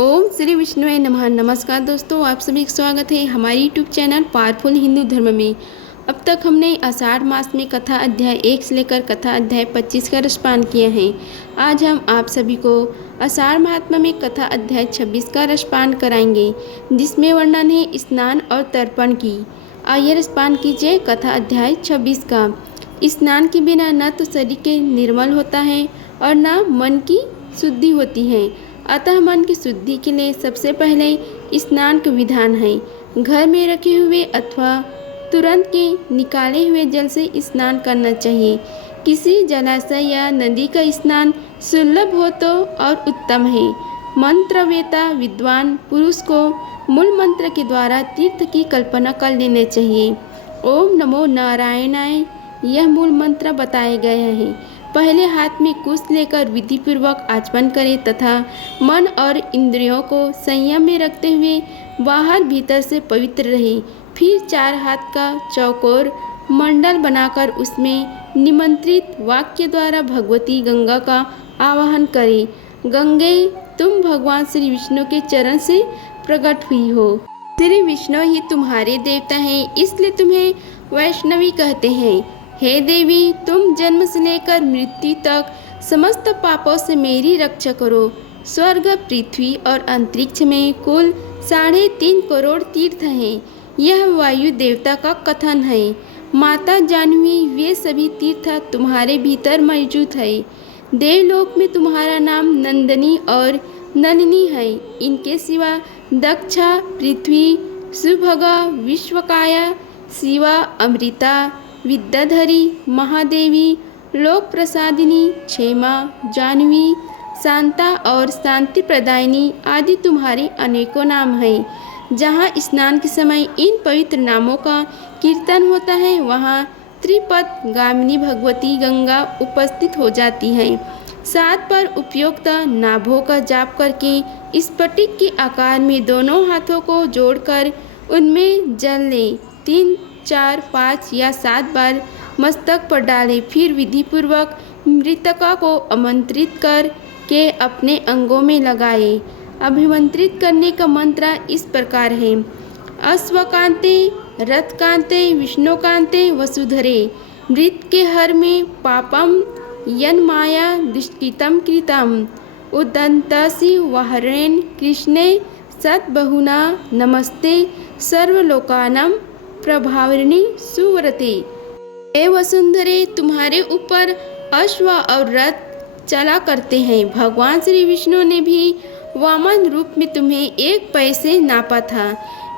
ओम श्री विष्णुवे नमः। नमस्कार दोस्तों, आप सभी का स्वागत है हमारे यूट्यूब चैनल पावरफुल हिंदू धर्म में। अब तक हमने आषाढ़ मास में कथा अध्याय 1 से लेकर कथा अध्याय 25 का रसपान किया है। आज हम आप सभी को आषाढ़ महात्मा में कथा अध्याय 26 का रसपान कराएंगे, जिसमें वर्णन है स्नान और तर्पण की। आइए रसपान कीजिए कथा अध्याय 26 का। स्नान के बिना न तो शरीर के निर्मल होता है और न मन की शुद्धि होती है, अतः मन की शुद्धि के लिए सबसे पहले स्नान का विधान है। घर में रखे हुए अथवा तुरंत के निकाले हुए जल से स्नान करना चाहिए। किसी जलाशय या नदी का स्नान सुलभ हो तो और उत्तम है। मंत्रवेता विद्वान पुरुष को मूल मंत्र के द्वारा तीर्थ की कल्पना कर लेना चाहिए। ओम नमो नारायणाय यह मूल मंत्र बताया गया है। पहले हाथ में कुश लेकर विधिपूर्वक आचमन करें तथा मन और इंद्रियों को संयम में रखते हुए बाहर भीतर से पवित्र रहे। फिर 4 हाथ का चौकोर मंडल बनाकर उसमें निमंत्रित वाक्य द्वारा भगवती गंगा का आवाहन करें। गंगे, तुम भगवान श्री विष्णु के चरण से प्रकट हुई हो। श्री विष्णु ही तुम्हारे देवता हैं, इसलिए तुम्हें वैष्णवी कहते हैं। हे देवी, तुम जन्म से लेकर मृत्यु तक समस्त पापों से मेरी रक्षा करो। स्वर्ग, पृथ्वी और अंतरिक्ष में कुल 3.5 करोड़ तीर्थ हैं। यह वायु देवता का कथन है। माता जाह्नवी, वे सभी तीर्थ तुम्हारे भीतर मौजूद है। देवलोक में तुम्हारा नाम नंदिनी और नलिनी है। इनके सिवा दक्षा, पृथ्वी, सुभगा, विश्वकाया, शिवा, अमृता, विद्याधरी, महादेवी, लोक प्रसादिनी, क्षेमा, जाह्नवी, शांता और शांति प्रदायिनी आदि तुम्हारे अनेकों नाम हैं। जहाँ स्नान के समय इन पवित्र नामों का कीर्तन होता है, वहाँ त्रिपद गामिनी भगवती गंगा उपस्थित हो जाती हैं। 7 पर उपयुक्त नाभों का जाप करके स्फटिक के आकार में दोनों हाथों को जोड़कर उनमें जल लें। 3, 4, 5 या 7 बार मस्तक पर डालें। फिर विधिपूर्वक मृतका को आमंत्रित कर के अपने अंगों में लगाएं। अभिमंत्रित करने का मंत्र इस प्रकार है। अश्वकांते, रथकांते, विष्णुकांते, वसुधरे, मृत के हर में पापम यन्माया दुष्कृतम कृतम, उदंतसी वहरेण कृष्णे सद्बहुना नमस्ते सर्वलोकानां प्रभावरिणी सुव्रते। हे वसुंधरे, तुम्हारे ऊपर अश्व और रथ चला करते हैं। भगवान श्री विष्णु ने भी वामन रूप में तुम्हें 1 पैसे नापा था।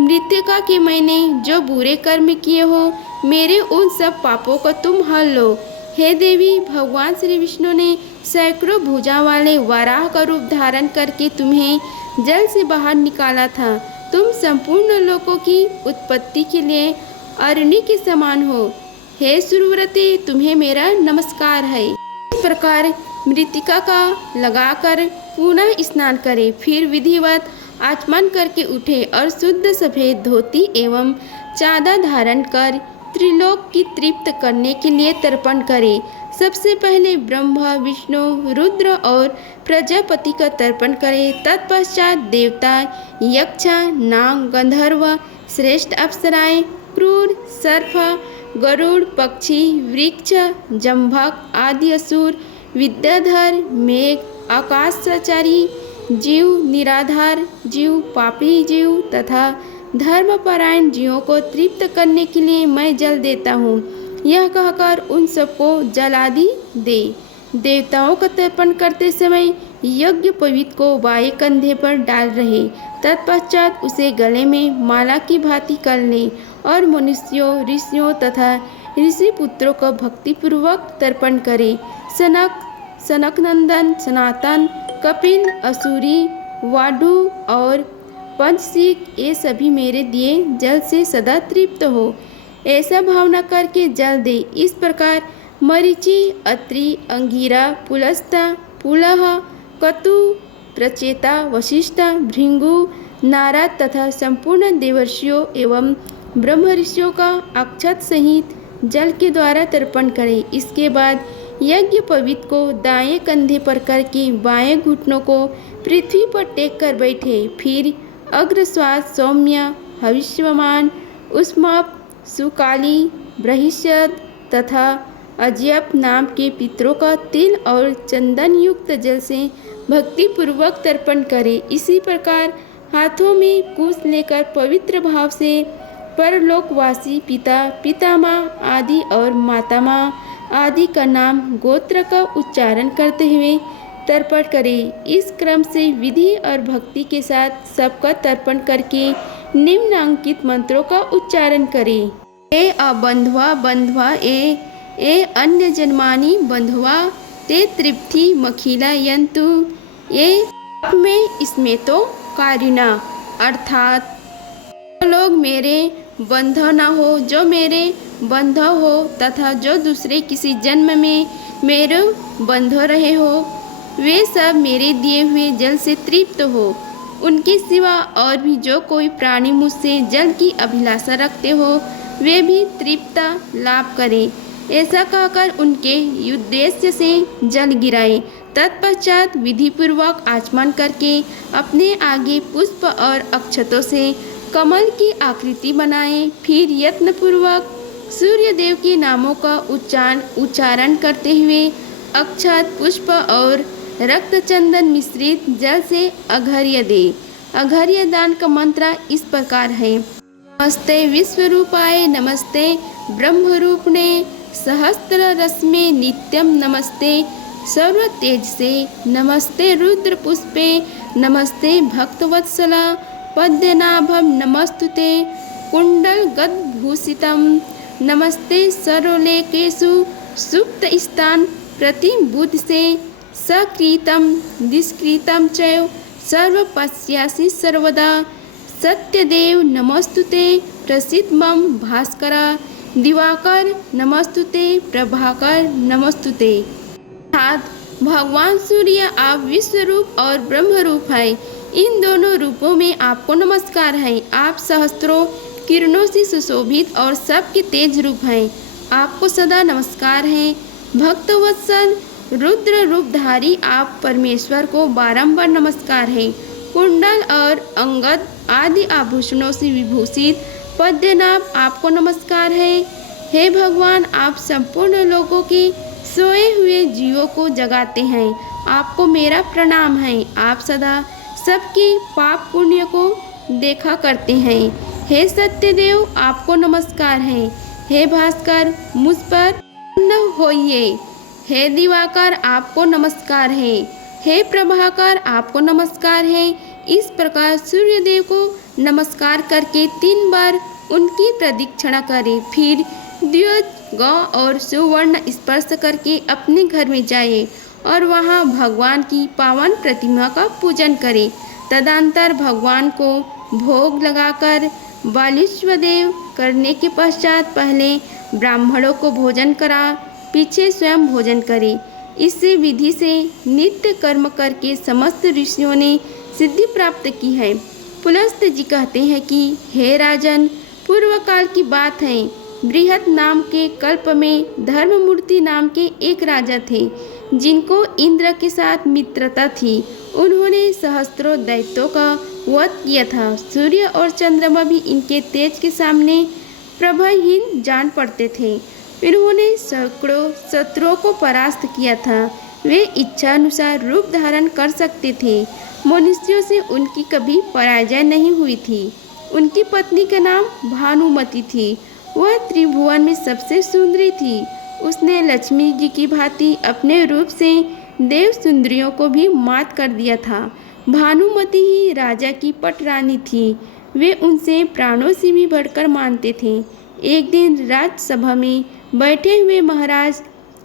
मृतिका के मैंने जो बुरे कर्म किए हो, मेरे उन सब पापों को तुम हर लो। हे देवी, भगवान श्री विष्णु ने सैकड़ों भुजा वाले वराह का रूप धारण करके तुम्हें जल से बाहर निकाला था। तुम संपूर्ण लोकों की उत्पत्ति के लिए अरण्य के समान हो। हे सुरव्रते, तुम्हें मेरा नमस्कार है। इस प्रकार मृतिका का लगाकर पुनः स्नान करें। फिर विधिवत आचमन करके उठे और शुद्ध सफेद धोती एवं चादर धारण कर त्रिलोक की तृप्त करने के लिए तर्पण करें। सबसे पहले ब्रह्मा, विष्णु, रुद्र और प्रजापति का तर्पण करें। तत्पश्चात देवता, यक्ष, नाग, गंधर्व, श्रेष्ठ अप्सराएं, क्रूर, सर्प, गरुड़, पक्षी, वृक्ष, जंभक आदि असुर, विद्याधर, मेघ, आकाशचारी जीव, निराधार जीव, पापी जीव तथा धर्मपरायण जीवों को तृप्त करने के लिए मैं जल देता हूँ। यह कहकर उन सबको जलादि दे। देवताओं का तर्पण करते समय यज्ञ पवित्र को बाएं कंधे पर डाल रहे। तत्पश्चात उसे गले में माला की भांति कर लें और मनुष्यों, ऋषियों तथा ऋषि पुत्रों को भक्तिपूर्वक तर्पण करें। सनक, सनकनंदन, सनातन, कपिल, असुरी, वाडु और पंचसिक, ये सभी मेरे दिए जल से सदा तृप्त हो, ऐसा भावना करके जल दे। इस प्रकार मरीचि, अत्रि, अंगिरा, पुलस्ता, पुलह, कतु, प्रचेता, वशिष्ठ, भृंगु, नारद तथा संपूर्ण देवर्षियों एवं ब्रह्म ऋषियों का अक्षत सहित जल के द्वारा तर्पण करें। इसके बाद यज्ञोपवीत को दाएं कंधे पर करके बाएं घुटनों को पृथ्वी पर टेक कर बैठे। फिर अग्रश्वास सौम्य, हविष्यमान, उष्माप, सुकाली, बृहस्पत तथा अजयप नाम के पितरों का तिल और चंदन युक्त जल से भक्ति पूर्वक तर्पण करें। इसी प्रकार हाथों में कुश लेकर पवित्र भाव से परलोकवासी पिता, पितामह आदि और मातामह आदि का नाम, गोत्र का उच्चारण करते हुए तर्पण करें। इस क्रम से विधि और भक्ति के साथ सबका तर्पण करके निम्नांकित मंत्रों का उच्चारण करें। ए अबंधवा बंधवा ए अन्य जन्मानी बंधवा ते तृप्ति मखिला यंतु ये में इसमें तो कारिणा, अर्थात जो लोग मेरे बंधव न हो, जो मेरे बंधव हो तथा जो दूसरे किसी जन्म में मेरे बंधव रहे हो, वे सब मेरे दिए हुए जल से तृप्त हो। उनके सिवा और भी जो कोई प्राणी मुझसे जल की अभिलाषा रखते हो, वे भी तृप्तता लाभ करें। ऐसा कहकर उनके उद्देश्य से जल गिराए। तत्पश्चात विधिपूर्वक आचमन करके अपने आगे पुष्प और अक्षतों से कमल की आकृति बनाए। फिर यत्नपूर्वक सूर्य देव के नामों का उच्चारण करते हुए अक्षत, पुष्प और रक्त चंदन मिश्रित जल से अर्घ्य दे। अर्घ्य दान का मंत्र इस प्रकार है। नमस्ते विश्वरूपाय, नमस्ते ब्रह्मरूपणे, सहस्त्र रश्मे नित्यम, नमस्ते सर्व तेज से, नमस्ते रुद्र पुष्पे, नमस्ते भक्तवत्सला पद्मनाभम, नमस्तुते कुंडल गद्भूषितम, नमस्ते सर्वलोकेषु सुप्त स्थान प्रतिबुद्ध से, सकृतं निष्कृतं च सर्व पश्यासि सर्वदा, सत्यदेव नमस्तुते, प्रसिद्ध मम भास्करा, दिवाकर नमस्तुते, प्रभाकर नमस्तुते। अर्थात भगवान सूर्य आप विश्वरूप और ब्रह्मरूप है। इन दोनों रूपों में आपको नमस्कार है। आप सहस्त्रों किरणों से सुशोभित और सबके तेज रूप हैं। आपको सदा नमस्कार है। भक्तवत्सल रुद्र रूपधारी आप परमेश्वर को बारंबार नमस्कार है। कुंडल और अंगद आदि आभूषणों से विभूषित पद्मनाभ आपको नमस्कार है। हे भगवान, आप संपूर्ण लोगों के सोए हुए जीवों को जगाते हैं। आपको मेरा प्रणाम है। आप सदा सबके पाप पुण्य को देखा करते हैं। हे सत्यदेव, आपको नमस्कार है। हे भास्कर, मुझ पर प्रसन्न होइए। हे दिवाकर, आपको नमस्कार है। हे प्रभाकर, आपको नमस्कार है। इस प्रकार सूर्यदेव को नमस्कार करके 3 बार उनकी प्रदक्षिणा करें। फिर द्विज, गौ और सुवर्ण स्पर्श करके अपने घर में जाए और वहां भगवान की पावन प्रतिमा का पूजन करें। तदंतर भगवान को भोग लगाकर बालिश्वदेव करने के पश्चात पहले ब्राह्मणों को भोजन करा, पीछे स्वयं भोजन करे। इस विधि से नित्य कर्म करके समस्त ऋषियों ने सिद्धि प्राप्त की है। पुलस्त जी कहते हैं कि हे राजन, पूर्व काल की बात है। बृहत नाम के कल्प में धर्ममूर्ति नाम के एक राजा थे, जिनको इंद्र के साथ मित्रता थी। उन्होंने सहस्त्रों दैत्यों का वध किया था। सूर्य और चंद्रमा भी इनके तेज के सामने प्रभाहीन जान पड़ते थे। इन्होंने सैकड़ों शत्रुओं को परास्त किया था। वे इच्छा अनुसार रूप धारण कर सकते थे। मनुष्यों से उनकी कभी पराजय नहीं हुई थी। उनकी पत्नी का नाम भानुमति थी। वह त्रिभुवन में सबसे सुंदरी थी। उसने लक्ष्मी जी की भांति अपने रूप से देव सुंदरियों को भी मात कर दिया था। भानुमति ही राजा की पटरानी थी। वे उनसे प्राणों से भी बढ़कर मानते थे। एक दिन राजसभा में बैठे हुए महाराज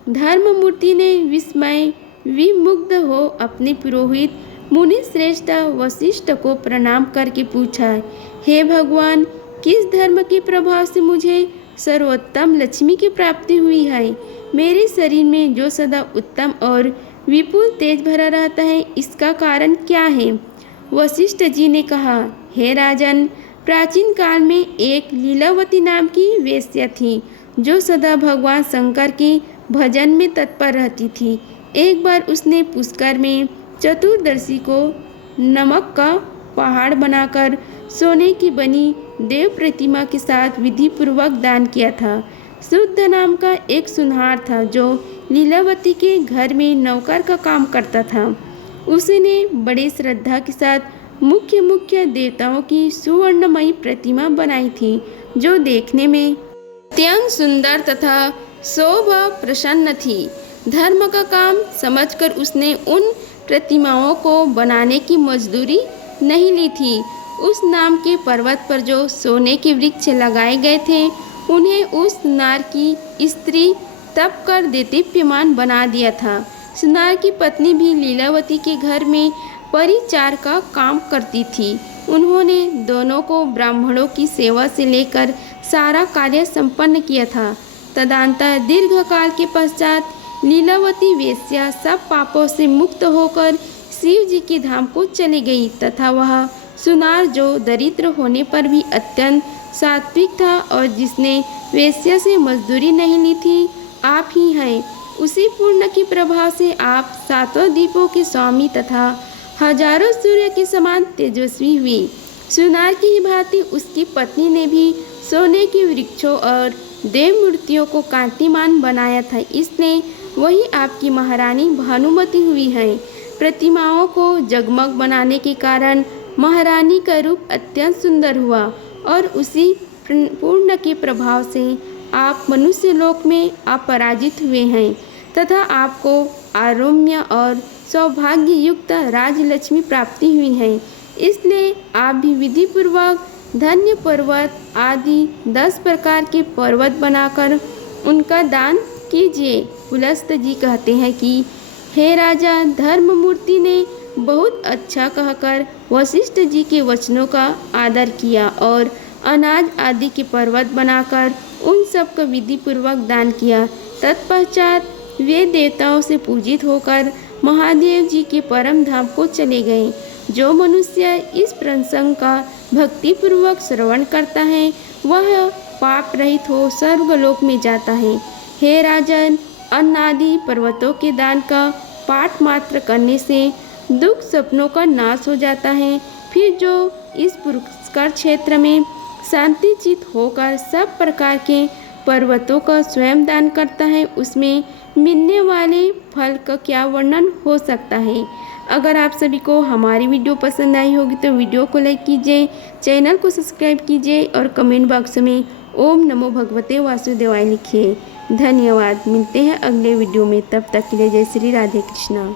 धर्ममूर्ति ने विस्मय विमुग्ध हो अपने पुरोहित मुनि श्रेष्ठ वशिष्ठ को प्रणाम करके पूछा, हे भगवान, किस धर्म के प्रभाव से मुझे सर्वोत्तम लक्ष्मी की प्राप्ति हुई है? मेरे शरीर में जो सदा उत्तम और विपुल तेज भरा रहता है, इसका कारण क्या है? वशिष्ठ जी ने कहा, हे राजन, प्राचीन काल में एक लीलावती नाम की वेश्या थी, जो सदा भगवान शंकर की भजन में तत्पर रहती थी। एक बार उसने पुष्कर में चतुर्दशी को नमक का पहाड़ बनाकर सोने की बनी देव प्रतिमा के साथ विधि पूर्वक दान किया था। शुद्ध नाम का एक सुनहार था जो लीलावती के घर में नौकर का काम करता था। उसने बड़े श्रद्धा के साथ मुख्य देवताओं की सुवर्णमयी प्रतिमा बनाई थी जो देखने में अत्यंत सुंदर तथा शोभा प्रसन्न थी। धर्म का काम समझकर उसने उन प्रतिमाओं को बनाने की मजदूरी नहीं ली थी। उस नाम के पर्वत पर जो सोने के वृक्ष लगाए गए थे उन्हें उस सुनार की स्त्री तप कर देदीप्यमान बना दिया था। सुनार की पत्नी भी लीलावती के घर में परिचार का काम करती थी। उन्होंने दोनों को ब्राह्मणों की सेवा से लेकर सारा कार्य संपन्न किया था। तदंतर दीर्घ काल के पश्चात लीलावती वेश्या सब पापों से मुक्त होकर शिव जी के धाम को चली गई तथा वह सुनार जो दरिद्र होने पर भी अत्यंत सात्विक था और जिसने वेश्या से मजदूरी नहीं ली थी, आप ही हैं। उसी पूर्ण के प्रभाव से आप सातों दीपों के स्वामी तथा हजारों सूर्य के समान तेजस्वी हुई। सुनार की ही भांति उसकी पत्नी ने भी सोने के वृक्षों और देव मूर्तियों को कांतिमान बनाया था, इसलिए वही आपकी महारानी भानुमति हुई है। प्रतिमाओं को जगमग बनाने के कारण महारानी का रूप अत्यंत सुंदर हुआ और उसी पूर्ण के प्रभाव से आप मनुष्य लोक में अपराजित हुए हैं तथा आपको आरोग्य और सौभाग्य युक्त राजलक्ष्मी प्राप्ति हुई है। इसलिए आप भी विधि पूर्वक धन्य पर्वत आदि 10 प्रकार के पर्वत बनाकर उनका दान कीजिए। पुलस्त जी कहते हैं कि हे राजा, धर्ममूर्ति ने बहुत अच्छा कहकर वशिष्ठ जी के वचनों का आदर किया और अनाज आदि के पर्वत बनाकर उन सब का विधि पूर्वक दान किया। तत्पश्चात वे देवताओं से पूजित होकर महादेव जी के परम धाम को चले गए। जो मनुष्य इस प्रसंग का भक्ति पूर्वक श्रवण करता है वह पाप रहित हो स्वर्गलोक में जाता है। हे राजन, अन्न आदि पर्वतों के दान का पाठ मात्र करने से दुख सपनों का नाश हो जाता है। फिर जो इस पुरस्कार क्षेत्र में शांति चित होकर सब प्रकार के पर्वतों का स्वयं दान करता है उसमें मिलने वाले फल का क्या वर्णन हो सकता है। अगर आप सभी को हमारी वीडियो पसंद आई होगी तो वीडियो को लाइक कीजिए, चैनल को सब्सक्राइब कीजिए और कमेंट बॉक्स में ओम नमो भगवते वासुदेवाय लिखिए। धन्यवाद। मिलते हैं अगले वीडियो में, तब तक के लिए जय श्री राधे कृष्णा।